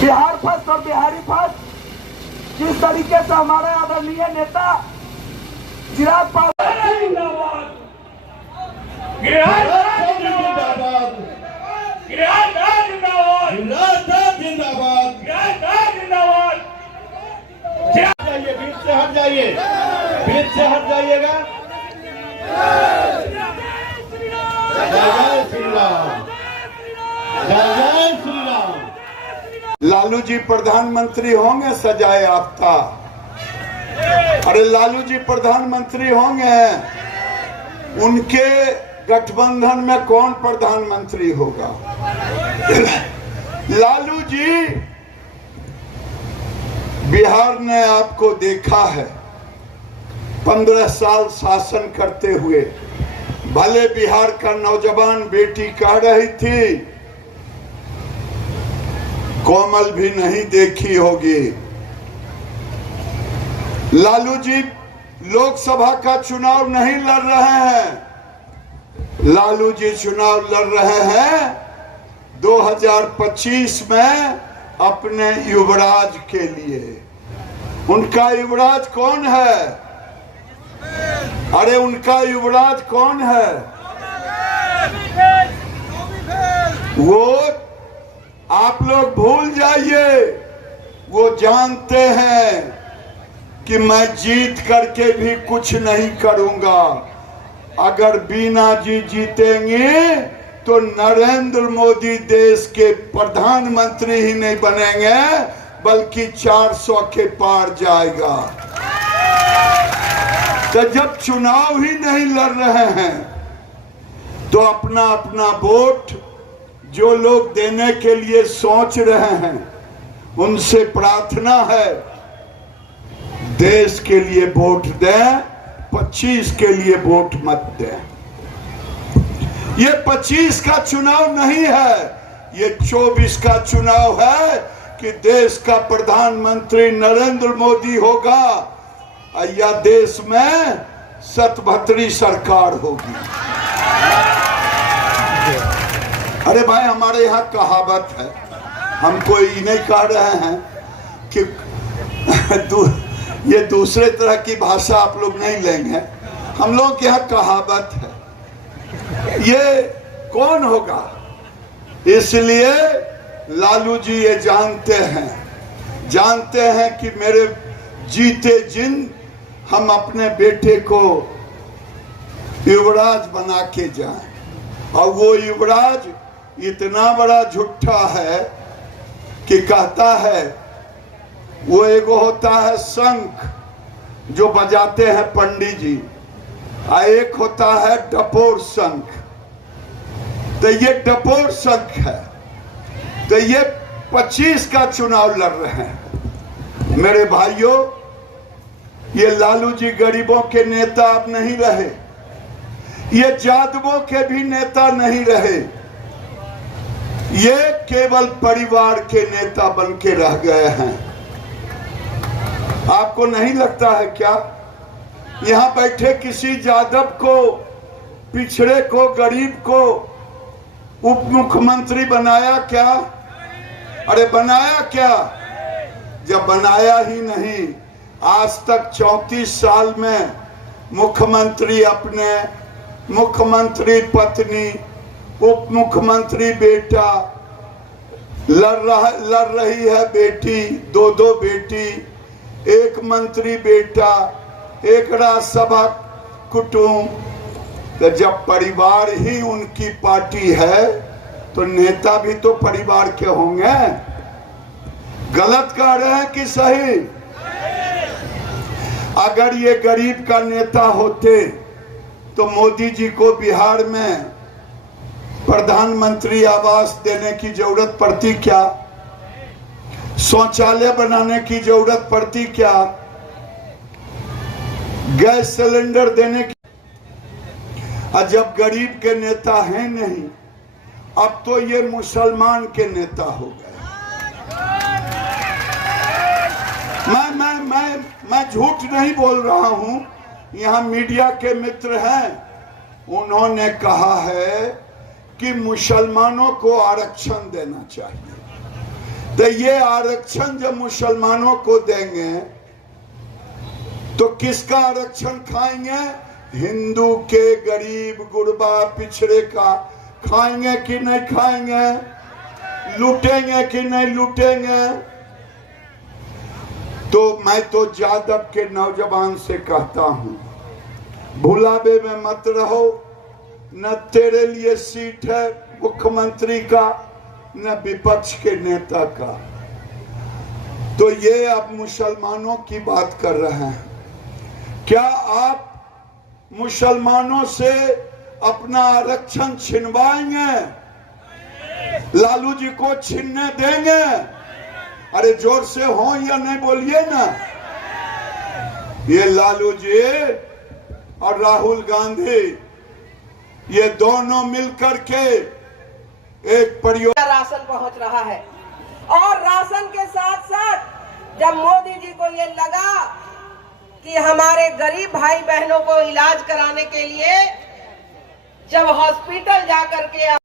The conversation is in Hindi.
बिहार फर्स्ट और बिहारी फर्स्ट जिस तरीके से हमारे आदरणीय नेता चिराग पासवान जिंदाबाद, बीच से हट जाइए, बीच से हट जाइएगा। जय श्री राम, जय श्री राम। लालू जी प्रधानमंत्री होंगे सजाए याफ्ता। अरे लालू जी प्रधानमंत्री होंगे, उनके गठबंधन में कौन प्रधानमंत्री होगा? लालू जी, बिहार ने आपको देखा है 15 साल शासन करते हुए। भले बिहार का नौजवान बेटी कह रही थी कोमल भी नहीं देखी होगी। लालू जी लोकसभा का चुनाव नहीं लड़ रहे हैं, लालू जी चुनाव लड़ रहे हैं 2025 में अपने युवराज के लिए। उनका युवराज कौन है? अरे उनका युवराज कौन है? वो आप लोग भूल जाइए। वो जानते हैं कि मैं जीत करके भी कुछ नहीं करूंगा। अगर बीना जी जीतेंगे तो नरेंद्र मोदी देश के प्रधानमंत्री ही नहीं बनेंगे, बल्कि 400 के पार जाएगा। तो जब चुनाव ही नहीं लड़ रहे हैं तो अपना अपना वोट जो लोग देने के लिए सोच रहे हैं, उनसे प्रार्थना है देश के लिए वोट दें, 25 के लिए वोट मत दें। ये 25 का चुनाव नहीं है, ये 24 का चुनाव है कि देश का प्रधानमंत्री नरेंद्र मोदी होगा या देश में 77 सरकार होगी। अरे भाई, हमारे यहाँ कहावत है, हम कोई नहीं कह रहे हैं कि ये दूसरे तरह की भाषा आप लोग नहीं लेंगे। हम लोग के यहाँ कहावत है, ये कौन होगा? इसलिए लालू जी ये जानते हैं कि मेरे जीते जिन हम अपने बेटे को युवराज बना के जाएं। और वो युवराज इतना बड़ा झूठा है कि कहता है, वो एगो होता है शंख जो बजाते हैं पंडित जी, और एक होता है डपोर शंख। तो ये डपोर शंख है। तो ये 25 का चुनाव लड़ रहे हैं। मेरे भाइयों, ये लालू जी गरीबों के नेता अब नहीं रहे, ये जादवों के भी नेता नहीं रहे, ये केवल परिवार के नेता बन के रह गए हैं। आपको नहीं लगता है क्या यहाँ बैठे किसी यादव को, पिछड़े को, गरीब को उप मुख्यमंत्री बनाया क्या? अरे बनाया क्या? जब बनाया ही नहीं, आज तक 34 साल में मुख्यमंत्री अपने, मुख्यमंत्री पत्नी, उप मुख्यमंत्री बेटा, लड़ रही है बेटी, दो बेटी, एक मंत्री बेटा, एक राज्यसभा कुटुंब। तो जब परिवार ही उनकी पार्टी है तो नेता भी तो परिवार के होंगे। गलत कह रहे हैं कि सही? अगर ये गरीब का नेता होते तो मोदी जी को बिहार में प्रधानमंत्री आवास देने की जरूरत पड़ती क्या? शौचालय बनाने की जरूरत पड़ती क्या? गैस सिलेंडर देने की? और जब गरीब के नेता हैं नहीं, अब तो ये मुसलमान के नेता हो गए। मैं झूठ नहीं बोल रहा हूं, यहाँ मीडिया के मित्र हैं, उन्होंने कहा है कि मुसलमानों को आरक्षण देना चाहिए। तो ये आरक्षण जब मुसलमानों को देंगे तो किसका आरक्षण खाएंगे? हिंदू के गरीब गुरबा पिछड़े का खाएंगे कि नहीं खाएंगे? लूटेंगे कि नहीं लूटेंगे? तो मैं तो जादव के नौजवान से कहता हूं, भुलावे में मत रहो। न तेरे लिए सीट है मुख्यमंत्री का, न विपक्ष के नेता का। तो ये अब मुसलमानों की बात कर रहे हैं। क्या आप मुसलमानों से अपना आरक्षण छिनवाएंगे? लालू जी को छीनने देंगे? अरे जोर से हो या नहीं बोलिए ना। ये लालू जी और राहुल गांधी ये दोनों मिलकर के एक परियोजना राशन पहुंच रहा है। और राशन के साथ साथ जब मोदी जी को ये लगा कि हमारे गरीब भाई बहनों को इलाज कराने के लिए जब हॉस्पिटल जाकर के